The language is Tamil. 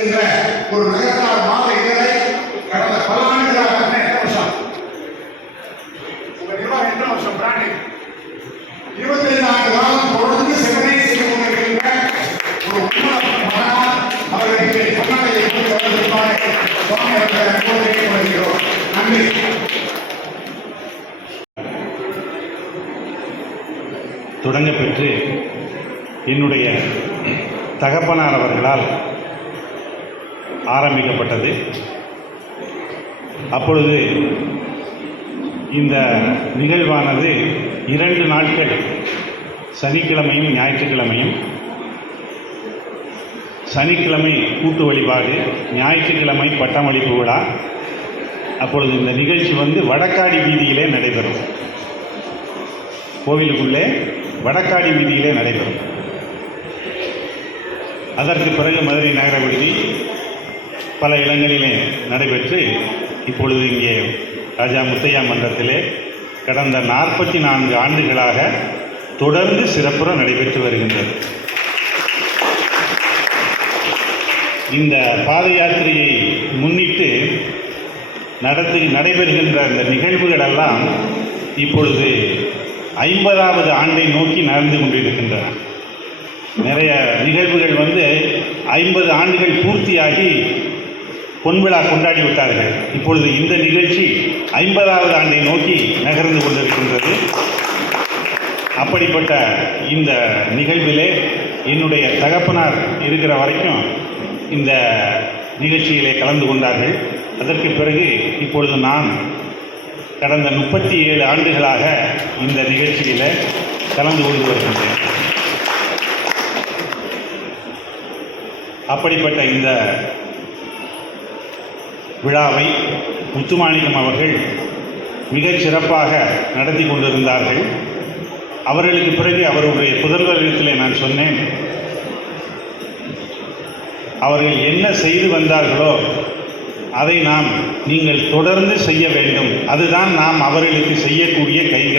என்கின்ற ஒரு நகர்த்தார் மாத இதழை கடந்த பல ஆண்டுகளாக எத்தனை வருஷம்? உங்க நிர்வாகம் எத்தனை வருஷம்? பிராண்டிங் இருபத்தைந்து ஆண்டு காலம் தொடர்ந்து செவனை செய்து கொண்டிருக்கின்ற ஒரு உன்னத அவர்களுக்கு சுவாமி அவர்களை நன்றி. என்னுடைய தகப்பனார் அவர்களால் ஆரம்பிக்கப்பட்டது. அப்பொழுது இந்த நிகழ்வானது இரண்டு நாட்கள் சனிக்கிழமையும் ஞாயிற்றுக்கிழமையும். சனிக்கிழமை கூட்டு வழிபாடு ஞாயிற்றுக்கிழமை பட்டமளிப்பு விழா. அப்பொழுது இந்த நிகழ்ச்சி வந்து வடக்காடி வீதியிலே நடைபெறும். கோவிலுக்குள்ளே வடக்காடி வீதியிலே நடைபெறும். அதற்கு பிறகு மதுரை நகர பல இடங்களிலே நடைபெற்று இப்பொழுது இங்கே ராஜா முத்தையா மன்றத்திலே கடந்த நாற்பத்தி நான்கு ஆண்டுகளாக தொடர்ந்து சிறப்புற நடைபெற்று வருகின்றது. இந்த பாத யாத்திரையை முன்னிட்டு நடத்து நடைபெறுகின்ற அந்த நிகழ்வுகளெல்லாம் இப்பொழுது ஐம்பதாவது ஆண்டை நோக்கி நடந்து கொண்டிருக்கின்றன. நிறைய நிகழ்வுகள் வந்து ஐம்பது ஆண்டுகள் பூர்த்தியாகி பொன்விழா கொண்டாடி விட்டார்கள். இப்பொழுது இந்த நிகழ்ச்சி ஐம்பதாவது ஆண்டை நோக்கி நகர்ந்து கொண்டிருக்கின்றது. அப்படிப்பட்ட இந்த நிகழ்விலே என்னுடைய தகப்பனார் இருக்கிற வரைக்கும் இந்த நிகழ்ச்சியிலே கலந்து கொண்டார்கள். அதற்கு பிறகு இப்பொழுது நான் கடந்த முப்பத்தி ஏழு ஆண்டுகளாக இந்த நிகழ்ச்சியில் கலந்து கொண்டு வருகின்றேன். அப்படிப்பட்ட இந்த விழாவை முத்துமாணிக்கம் அவர்கள் மிகச் சிறப்பாக நடத்தி கொண்டிருந்தார்கள். அவர்களுக்கு பிறகு அவருடைய புதல்வரிடத்திலே நான் சொன்னேன் அவர்கள் என்ன செய்து வந்தார்களோ அதை நாம் நீங்கள் தொடர்ந்து செய்ய வேண்டும். அதுதான் நாம் அவர்களுக்கு செய்யக்கூடிய கை